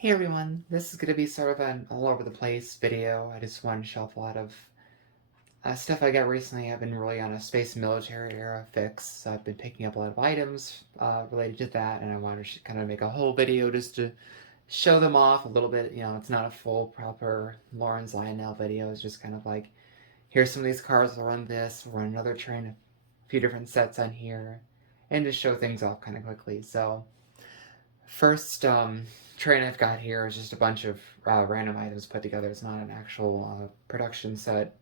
Hey everyone, this is going to be sort of an all over the place video. I just want to show off a lot of stuff I got recently. I've been really on a space military era fix, so I've been picking up a lot of items related to that, and I wanted to kind of make a whole video just to show them off a little bit. You know, it's not a full, proper Lionel video. It's just kind of like, here's some of these cars, we'll run this, we'll run another train, a few different sets on here, and just show things off kind of quickly. So, first train I've got here is just a bunch of random items put together. It's not an actual production set.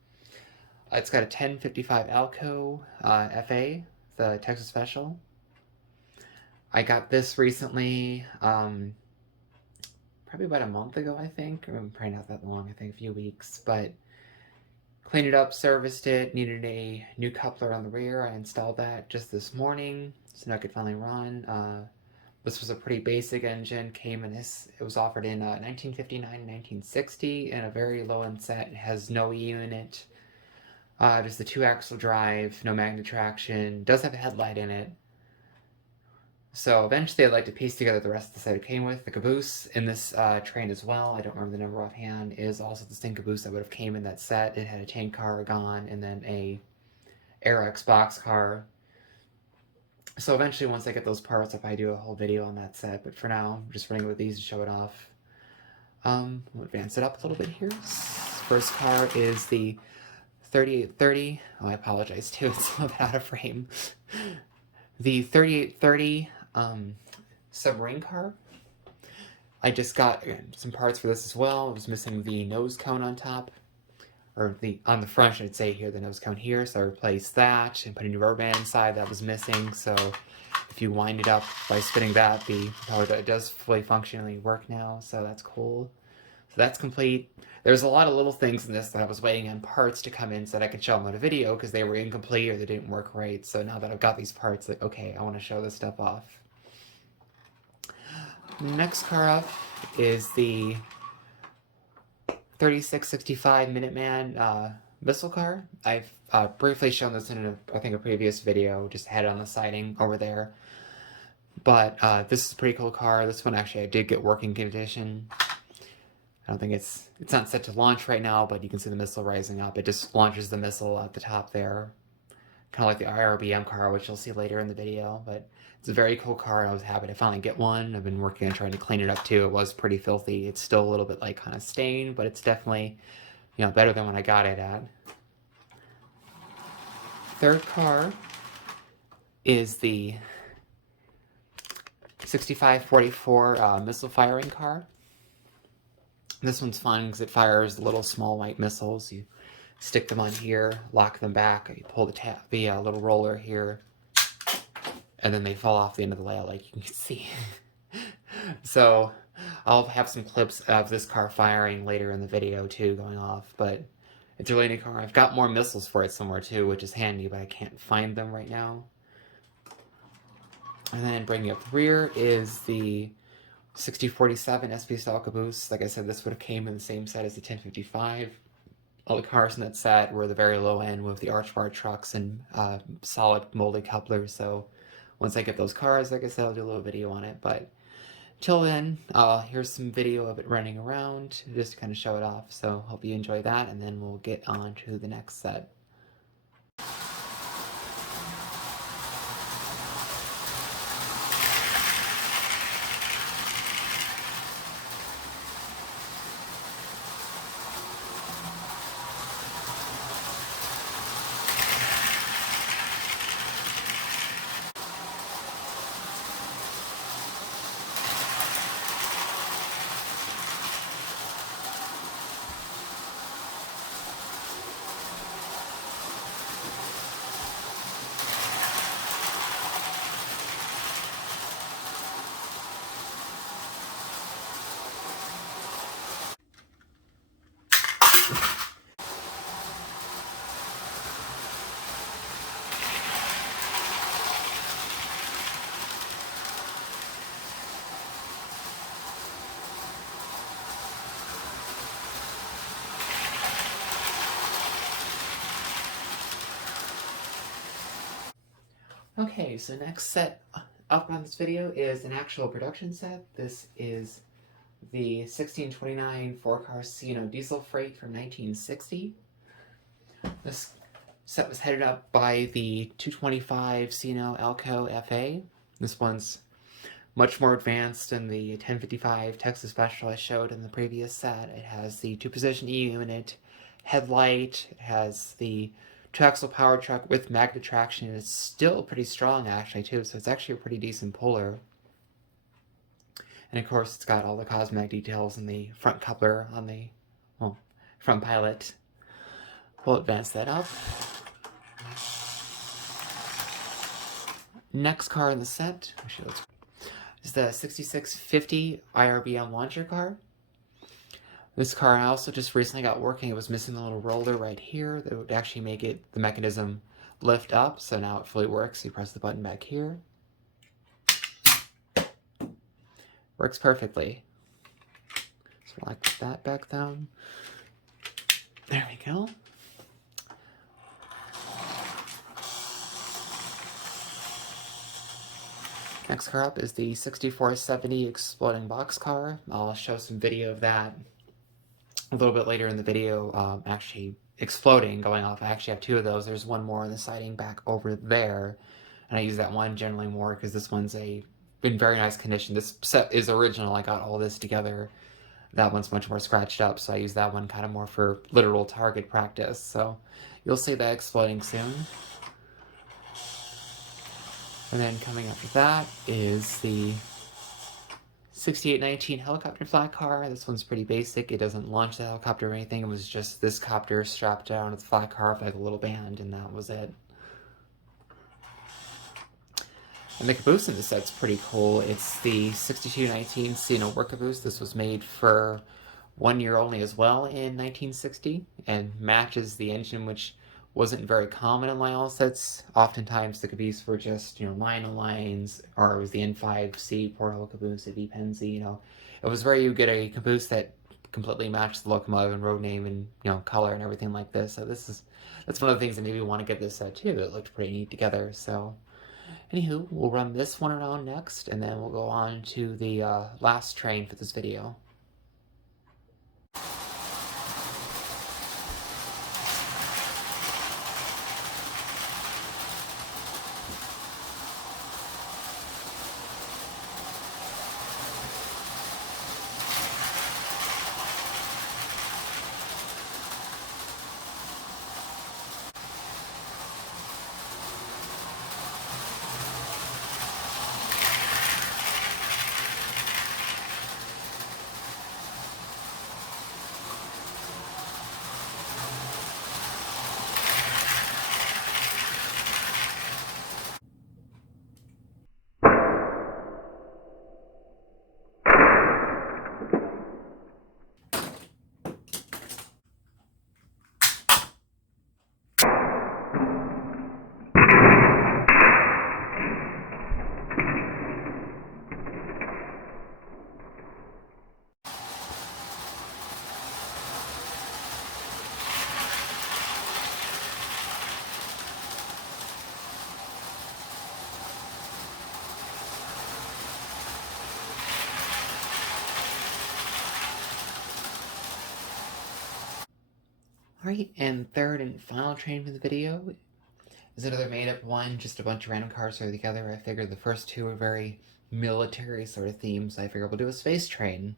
It's got a 1055 Alco FA, the Texas Special. I got this recently, probably about a month ago, I think. Probably not that long, I think a few weeks. But cleaned it up, serviced it, needed a new coupler on the rear. I installed that just this morning, so now I could finally run. This was a pretty basic engine, it was offered in 1959, 1960, in a very low-end set. It has no E-unit, just the 2-axle drive, no magnet traction, does have a headlight in it. So eventually I'd like to piece together the rest of the set it came with. The caboose in this train as well, I don't remember the number offhand, is also the same caboose that would have came in that set. It had a tank car gone, and then a Air-X boxcar. So eventually, once I get those parts, I'll probably do a whole video on that set, but for now, I'm just running with these to show it off. We'll advance it up a little bit here. First car is the 3830. Oh, I apologize too, it's a little bit out of frame. The 3830 submarine car. I just got some parts for this as well. I was missing the nose cone on top. Or on the front, I should say here, the nose cone here, so I replaced that and put a new rubber band inside that was missing, so if you wind it up by spinning that, the propeller does fully functionally work now, so that's cool. So that's complete. There's a lot of little things in this that I was waiting on parts to come in so that I could show them on a video because they were incomplete or they didn't work right, so now that I've got these parts, like, okay, I want to show this stuff off. Next car up is the 3665 Minuteman missile car. I've briefly shown this in I think a previous video, just had it on the siding over there. But this is a pretty cool car. This one actually I did get working condition. I don't think it's not set to launch right now, but you can see the missile rising up. It just launches the missile at the top there. Kind of like the IRBM car, which you'll see later in the video, but it's a very cool car, and I was happy to finally get one. I've been working on trying to clean it up too. It was pretty filthy. It's still a little bit like kind of stained, but it's definitely, you know, better than when I got it at. Third car is the 6544 missile firing car. This one's fun because it fires little small white missiles. You stick them on here, lock them back, you pull the little roller here, and then they fall off the end of the layout like you can see. So I'll have some clips of this car firing later in the video too, going off, but it's a really neat car. I've got more missiles for it somewhere too, which is handy, but I can't find them right now. And then bringing up the rear is the 6047 SP-style caboose. Like I said, this would have came in the same set as the 1055. All the cars in that set were the very low end with the arch bar trucks and solid molded couplers, so once I get those cars, like I said, I'll do a little video on it, but till then, here's some video of it running around, just to kind of show it off, so hope you enjoy that, and then we'll get on to the next set. Okay, so next set up on this video is an actual production set. This is the 1629 four-car C&O diesel freight from 1960. This set was headed up by the 225 C&O Alco FA. This one's much more advanced than the 1055 Texas Special I showed in the previous set. It has the two-position E unit, headlight, it has the two-axle power truck with magnet traction, and it's still pretty strong actually too, so it's actually a pretty decent puller. And of course it's got all the cosmetic details in the front coupler on the front pilot. We'll advance that up. Next car in the set is the 6650 IRBM launcher car. This car I also just recently got working. It was missing the little roller right here that would actually make it the mechanism lift up, so now it fully works. You press the button back here. Works perfectly. So like that back down. There we go. Next car up is the 6470 exploding boxcar. I'll show some video of that a little bit later in the video, actually exploding, going off. I actually have two of those. There's one more in the siding back over there, and I use that one generally more because this one's in very nice condition. This set is original. I got all this together. That one's much more scratched up, so I use that one kind of more for literal target practice. So you'll see that exploding soon. And then coming after that is the 6819 helicopter flat car. This one's pretty basic. It doesn't launch the helicopter or anything. It was just this copter strapped down to the flat car with like a little band, and that was it. And the caboose in this set's pretty cool. It's the 6219 C&O work caboose. This was made for 1 year only as well in 1960, and matches the engine, which wasn't very common in Lionel sets. Oftentimes the caboose were just, Lionel lines, or it was the N5C porthole caboose at V-Penzi, It was rare you get a caboose that completely matched the locomotive and road name and, color and everything like this. So that's one of the things that made me want to get this set too. It looked pretty neat together. So anywho, we'll run this one around next, and then we'll go on to the last train for this video. Alright, and third and final train for the video is another made-up one, just a bunch of random cars thrown together. I figured the first two are very military sort of themes, so I figured we'll do a space train.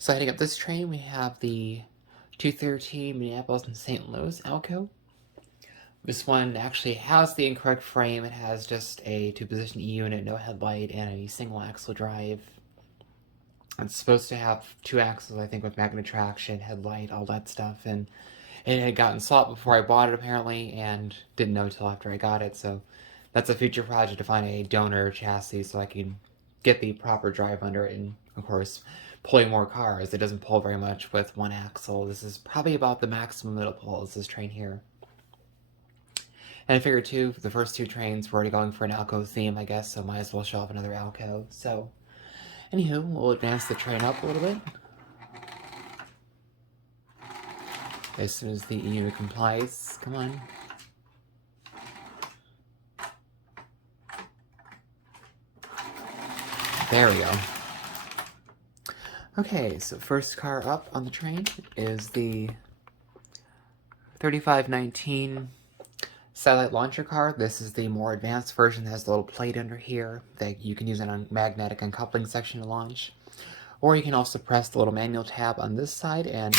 So heading up this train, we have the 213 Minneapolis and St. Louis Alco. This one actually has the incorrect frame. It has just a two-position E unit, no headlight, and a single axle drive. It's supposed to have two axles, I think, with magnet traction, headlight, all that stuff, and it had gotten swapped before I bought it, apparently, and didn't know until after I got it, so that's a future project to find a donor chassis so I can get the proper drive under it, and, of course, pulling more cars. It doesn't pull very much with one axle. This is probably about the maximum it'll pull, is this train here. And I figured, too, the first two trains were already going for an Alco theme, I guess, so might as well show off another Alco, so anywho, we'll advance the train up a little bit. As soon as the E unit complies, come on. There we go. Okay, so first car up on the train is the 3519 satellite launcher car. This is the more advanced version that has the little plate under here that you can use it on magnetic uncoupling section to launch. Or you can also press the little manual tab on this side and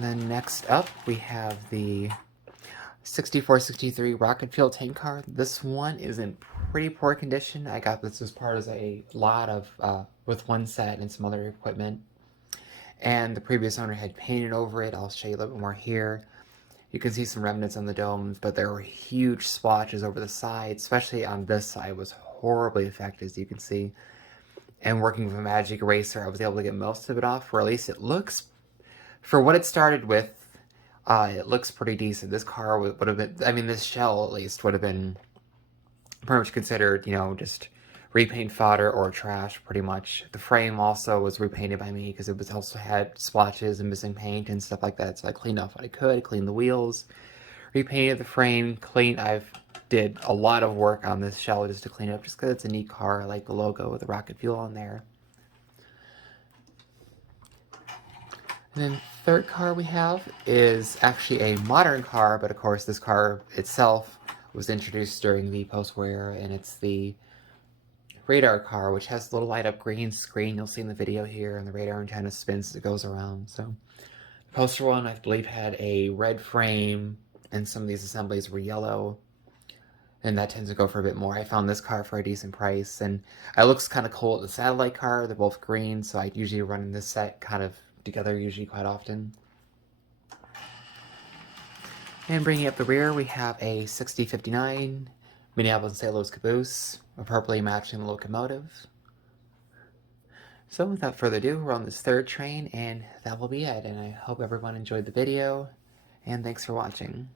then next up we have the 6463 rocket fuel tank car. This one is in pretty poor condition. I got this as part of a lot of with one set and some other equipment. And the previous owner had painted over it. I'll show you a little bit more here. You can see some remnants on the domes, but there were huge splotches over the sides, especially on this side was horribly affected, as you can see. And working with a magic eraser, I was able to get most of it off, or at least it looks, for what it started with, it looks pretty decent. This car would have been, I mean, this shell at least would have been pretty much considered, you know, just repaint fodder or trash, pretty much. The frame also was repainted by me because it was also had splotches and missing paint and stuff like that. So I cleaned off what I could, cleaned the wheels, repainted the frame, I've did a lot of work on this shell just to clean it up, just because it's a neat car. I like the logo with the rocket fuel on there. And then third car we have is actually a modern car, but of course this car itself was introduced during the post-war era, and it's the radar car, which has a little light up green screen you'll see in the video here, and the radar antenna spins as it goes around. So the poster one, I believe, had a red frame, and some of these assemblies were yellow, and that tends to go for a bit more. I found this car for a decent price, and it looks kind of cool with the satellite car. They're both green, so I usually run this set kind of together usually quite often. And bringing up the rear, we have a 6059 Minneapolis-St. Louis caboose, appropriately matching the locomotive. So without further ado, we're on this third train, and that will be it. And I hope everyone enjoyed the video, and thanks for watching.